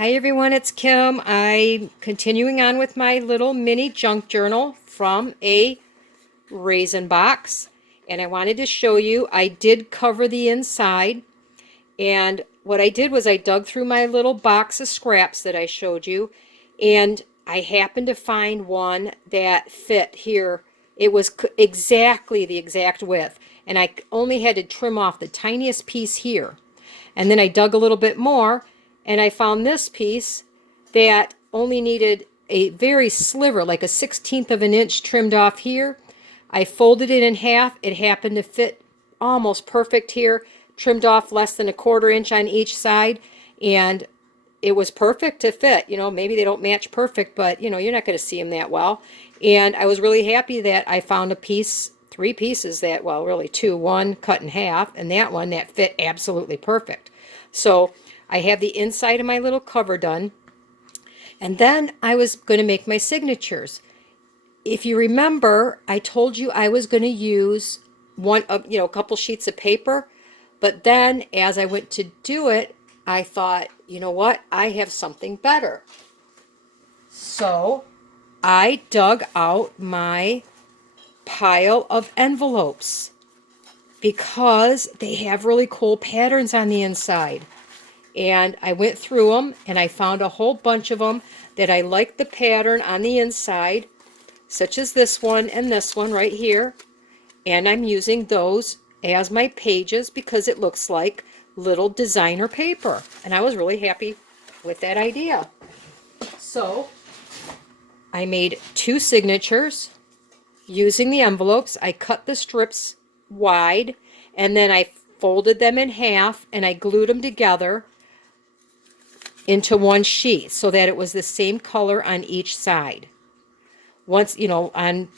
Hi everyone, it's Kim. I'm continuing on with my little mini junk journal from a raisin box. And I wanted to show you, I did cover the inside. And what I did was I dug through my little box of scraps that I showed you. And I happened to find one that fit here. It was exactly the exact width. And I only had to trim off the tiniest piece here. And then I dug a little bit more and I found this piece that only needed a very sliver, like a 1/16 of an inch trimmed off here. I folded it in half. It happened to fit almost perfect here, trimmed off less than a 1/4 inch on each side, and it was perfect to fit. You know, maybe they don't match perfect, but you know, you're not going to see them that well. And I was really happy that I found a piece, 3 pieces that, well, really two, one cut in half, and that one that fit absolutely perfect. So I have the inside of my little cover done, and then I was going to make my signatures. If you remember, I told you I was going to use a couple sheets of paper, but then as I went to do it, I thought, you know what, I have something better. So I dug out my pile of envelopes because they have really cool patterns on the inside. And I went through them and I found a whole bunch of them that I liked the pattern on the inside, such as this one and this one right here. And I'm using those as my pages because it looks like little designer paper. And I was really happy with that idea. So I made 2 signatures using the envelopes. I cut the strips wide and then I folded them in half and I glued them together into one sheet so that it was the same color on each side. Once, you know, on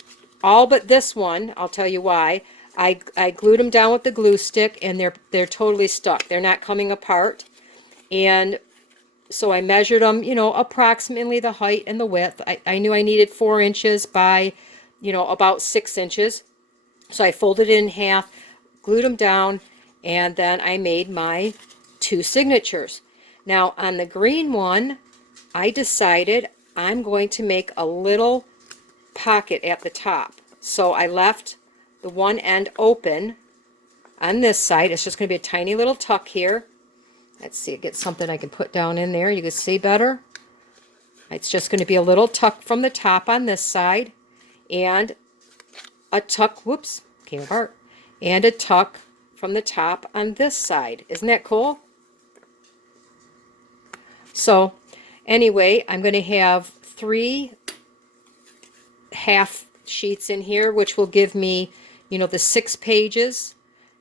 all but this one, I'll tell you why. I glued them down with the glue stick and they're totally stuck. They're not coming apart. And so I measured them, you know, approximately the height and the width. I knew I needed 4 inches by, you know, about 6 inches. So I folded it in half, glued them down, and then I made my 2 signatures. Now on the green one, I decided I'm going to make a little pocket at the top. So I left the one end open on this side. It's just going to be a tiny little tuck here. Let's see, get something I can put down in there. You can see better. It's just going to be a little tuck from the top on this side and a tuck, whoops, came apart, and a tuck from the top on this side. Isn't that cool? So anyway, I'm going to have 3 half sheets in here, which will give me, you know, the 6 pages.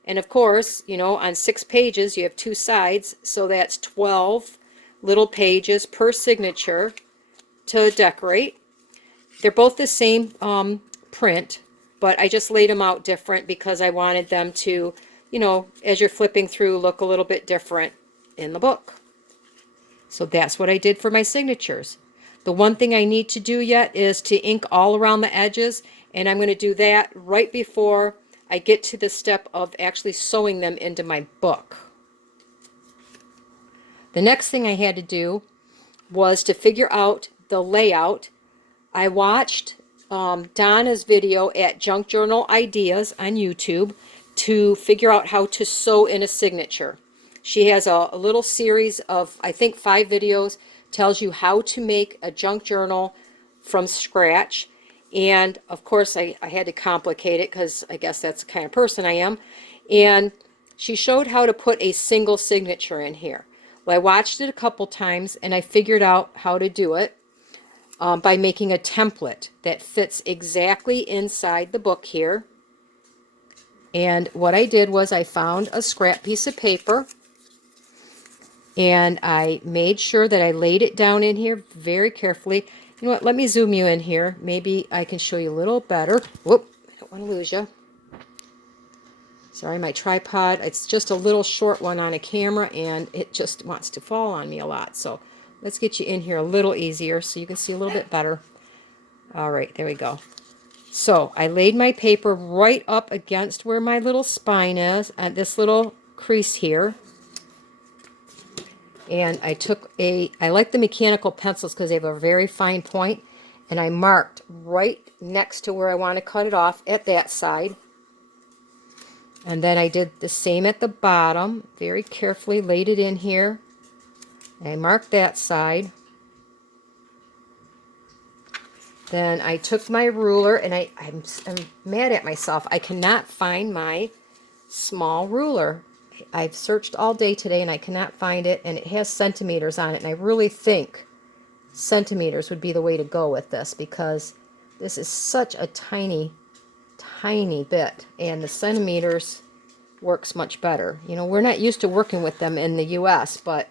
And of course, you know, on 6 pages, you have 2 sides, so that's 12 little pages per signature to decorate. They're both the same print, but I just laid them out different because I wanted them to, you know, as you're flipping through, look a little bit different in the book. So that's what I did for my signatures. The one thing I need to do yet is to ink all around the edges, and I'm going to do that right before I get to the step of actually sewing them into my book. The next thing I had to do was to figure out the layout. I watched Donna's video at Junk Journal Ideas on YouTube to figure out how to sew in a signature. She has a little series of, I think, 5 videos, tells you how to make a junk journal from scratch. And of course, I had to complicate it because I guess that's the kind of person I am. And she showed how to put a single signature in here. Well, I watched it a couple times and I figured out how to do it by making a template that fits exactly inside the book here. And what I did was I found a scrap piece of paper and I made sure that I laid it down in here very carefully. You know what, let me zoom you in here. Maybe I can show you a little better. Whoop, I don't want to lose you. Sorry, my tripod, it's just a little short one on a camera and it just wants to fall on me a lot. So let's get you in here a little easier so you can see a little bit better. All right, there we go. So I laid my paper right up against where my little spine is at this little crease here. And I like the mechanical pencils because they have a very fine point, and I marked right next to where I want to cut it off at that side. And then I did the same at the bottom, very carefully laid it in here. I marked that side. Then I took my ruler, and I'm mad at myself. I cannot find my small ruler. I've searched all day today and I cannot find it, and it has centimeters on it, and I really think centimeters would be the way to go with this because this is such a tiny bit, and the centimeters works much better. You know, we're not used to working with them in the US, but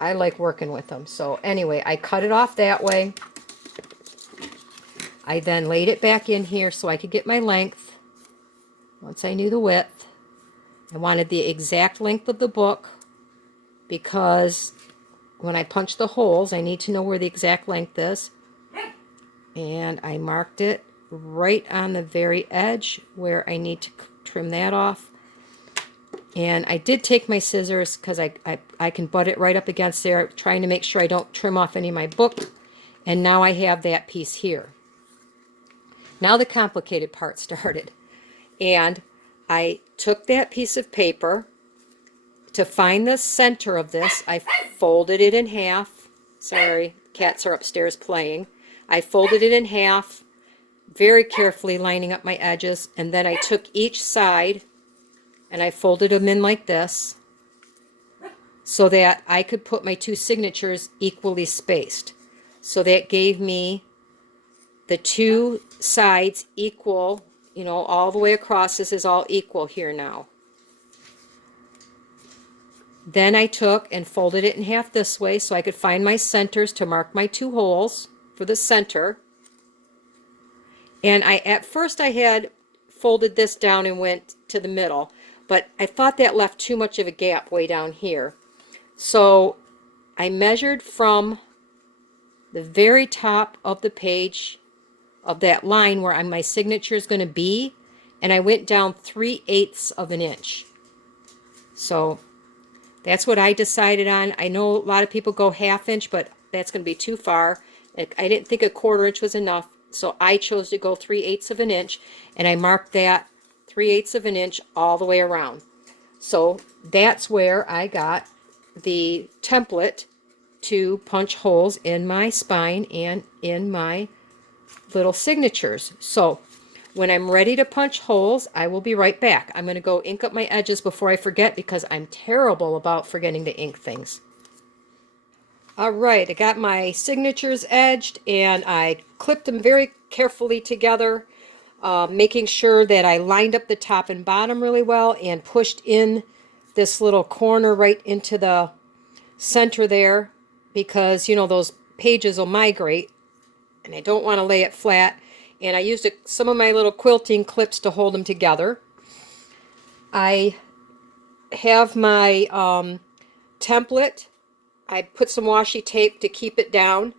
I like working with them. So anyway, I cut it off that way. I then laid it back in here so I could get my length once I knew the width. I wanted the exact length of the book because when I punch the holes, I need to know where the exact length is. And I marked it right on the very edge where I need to trim that off. And I did take my scissors because I can butt it right up against there, trying to make sure I don't trim off any of my book. And now I have that piece here. Now the complicated part started. And I took that piece of paper. To find the center of this, I folded it in half. Sorry, cats are upstairs playing. I folded it in half, very carefully lining up my edges, and then I took each side and I folded them in like this so that I could put my two signatures equally spaced. So that gave me the two sides equal, you know, all the way across. This is all equal here now. Then I took and folded it in half this way so I could find my centers to mark my two holes for the center. And at first I had folded this down and went to the middle, but I thought that left too much of a gap way down here. So I measured from the very top of the page of that line where my signature is going to be, and I went down 3/8 of an inch. So that's what I decided on. I know a lot of people go 1/2 inch, but that's going to be too far. I didn't think 1/4 inch was enough, so I chose to go 3/8 of an inch, and I marked that 3/8 of an inch all the way around. So that's where I got the template to punch holes in my spine and in my little signatures. So when I'm ready to punch holes, I will be right back. I'm going to go ink up my edges before I forget because I'm terrible about forgetting to ink things. All right, I got my signatures edged and I clipped them very carefully together, making sure that I lined up the top and bottom really well and pushed in this little corner right into the center there because, you know, those pages will migrate and I don't want to lay it flat. And I used some of my little quilting clips to hold them together. I have my template. I put some washi tape to keep it down.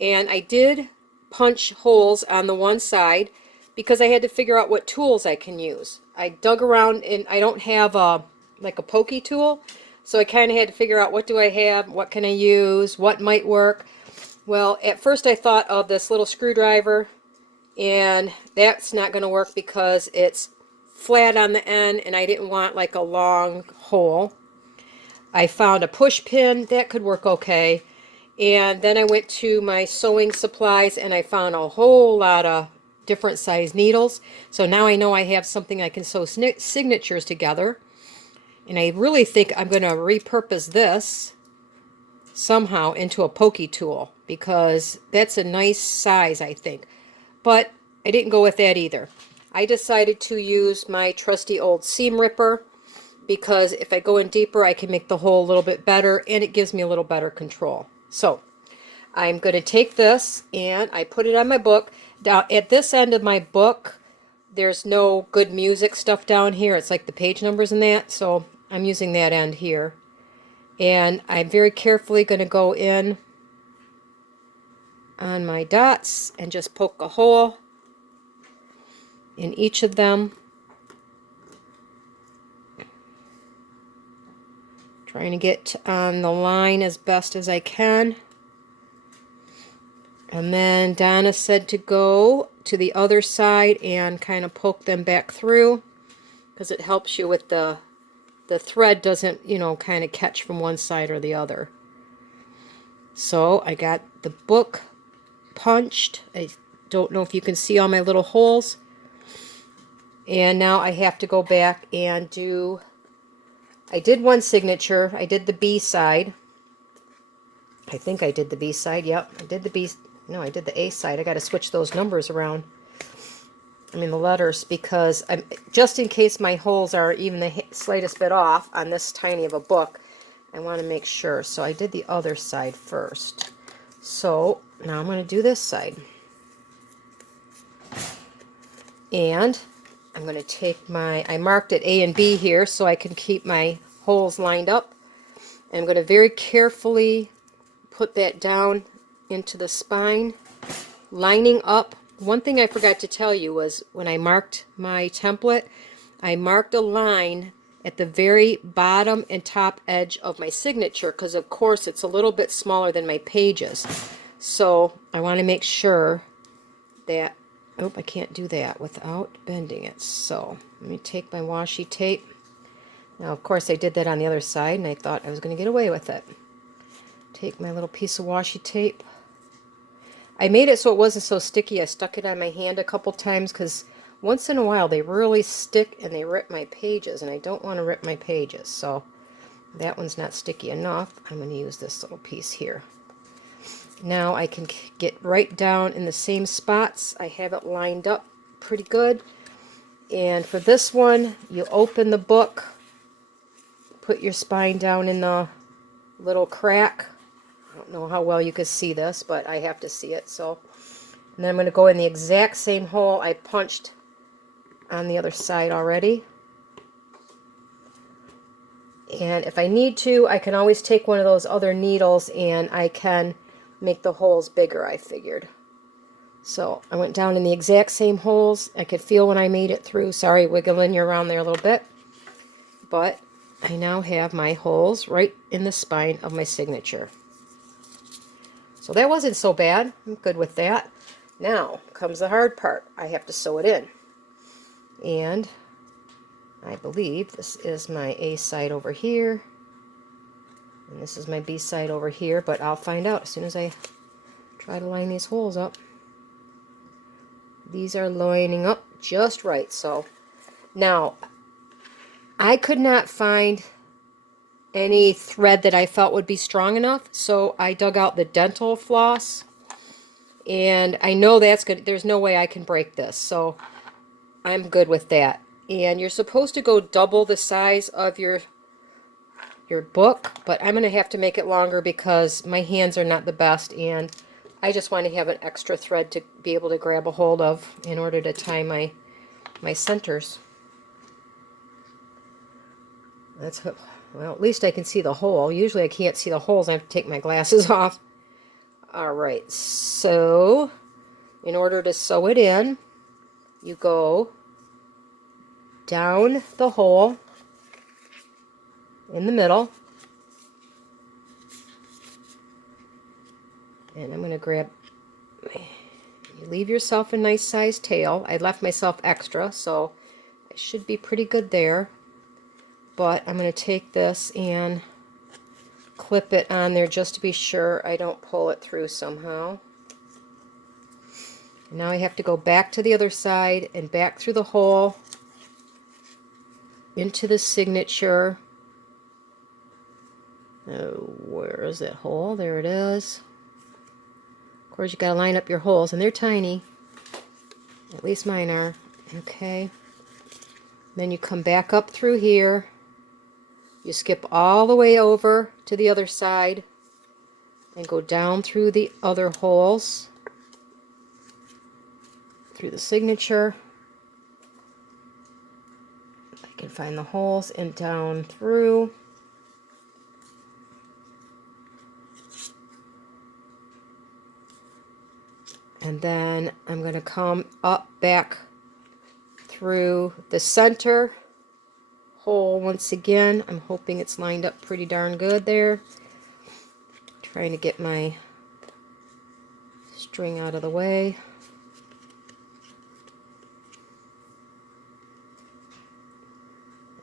And I did punch holes on the one side because I had to figure out what tools I can use. I dug around and I don't have like a pokey tool. So I kind of had to figure out what do I have, what can I use, what might work. Well, at first I thought of this little screwdriver, and that's not going to work because it's flat on the end and I didn't want like a long hole. I found a push pin that could work okay, and then I went to my sewing supplies and I found a whole lot of different size needles. So now I know I have something I can sew signatures together, and I really think I'm going to repurpose this somehow into a pokey tool because that's a nice size, I think. But I didn't go with that either. I decided to use my trusty old seam ripper because if I go in deeper I can make the hole a little bit better and it gives me a little better control. So I'm going to take this and I put it on my book. Now at this end of my book there's no good music stuff down here. It's like the page numbers and that, so I'm using that end here. And I'm very carefully going to go in on my dots and just poke a hole in each of them. Trying to get on the line as best as I can. And then Donna said to go to the other side and kind of poke them back through, because it helps you with the thread doesn't, you know, kind of catch from one side or the other. So I got the book punched. I don't know if you can see all my little holes. And now I have to go back and do, I did one signature. I did the B side. I think I did the B side. Yep, I did the B. No, I did the A side. I got to switch those numbers around. I mean the letters, because I'm just in case my holes are even the slightest bit off on this tiny of a book. I want to make sure. So I did the other side first. So now I'm going to do this side. And I'm going to take my, I marked it A and B here so I can keep my holes lined up. And I'm going to very carefully put that down into the spine, lining up. One thing I forgot to tell you was when I marked my template, I marked a line at the very bottom and top edge of my signature, because of course it's a little bit smaller than my pages. So I want to make sure that, oh, I can't do that without bending it. So let me take my washi tape. Now of course I did that on the other side and I thought I was going to get away with it. Take my little piece of washi tape. I made it so it wasn't so sticky. I stuck it on my hand a couple times because once in a while they really stick and they rip my pages, and I don't want to rip my pages. So that one's not sticky enough. I'm going to use this little piece here. Now I can get right down in the same spots. I have it lined up pretty good. And for this one, you open the book, put your spine down in the little crack. I don't know how well you can see this, but I have to see it. So, and then I'm going to go in the exact same hole I punched on the other side already. And if I need to, I can always take one of those other needles and I can make the holes bigger, I figured. So I went down in the exact same holes. I could feel when I made it through. Sorry, wiggling you around there a little bit. But I now have my holes right in the spine of my signature. So that wasn't so bad. I'm good with that. Now comes the hard part. I have to sew it in. And I believe this is my A side over here. And this is my B side over here, but I'll find out as soon as I try to line these holes up. These are lining up just right. So now I could not find any thread that I felt would be strong enough, so I dug out the dental floss, and I know that's good. There's no way I can break this, so I'm good with that. And you're supposed to go double the size of your book, but I'm going to have to make it longer because my hands are not the best, and I just want to have an extra thread to be able to grab a hold of in order to tie my centers. That's, well, at least I can see the hole. Usually I can't see the holes. I have to take my glasses off. Alright, so in order to sew it in, you go down the hole in the middle. And I'm going to grab, you leave yourself a nice sized tail. I left myself extra, so it should be pretty good there. But I'm going to take this and clip it on there just to be sure I don't pull it through somehow. Now I have to go back to the other side and back through the hole into the signature. Oh, where is that hole? There it is. Of course, you got to line up your holes, and they're tiny. At least mine are. Okay. Then you come back up through here. You skip all the way over to the other side and go down through the other holes, through the signature. I can find the holes, and down through. And then I'm going to come up back through the center hole once again. I'm hoping it's lined up pretty darn good there. Trying to get my string out of the way.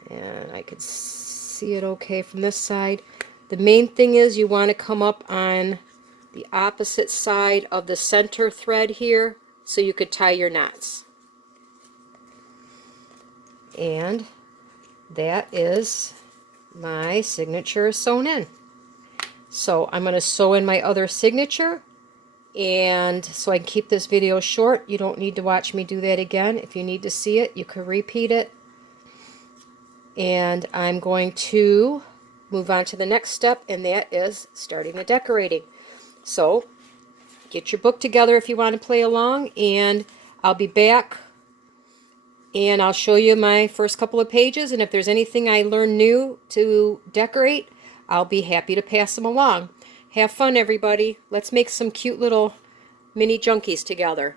And I could see it okay from this side. The main thing is you want to come up on the opposite side of the center thread here so you could tie your knots. And that is my signature sewn in. So I'm going to sew in my other signature, and so I can keep this video short. You don't need to watch me do that again. If you need to see it, you can repeat it. And I'm going to move on to the next step, and that is starting the decorating. So get your book together if you want to play along, and I'll be back and I'll show you my first couple of pages, and if there's anything I learn new to decorate, I'll be happy to pass them along. Have fun, everybody. Let's make some cute little mini junkies together.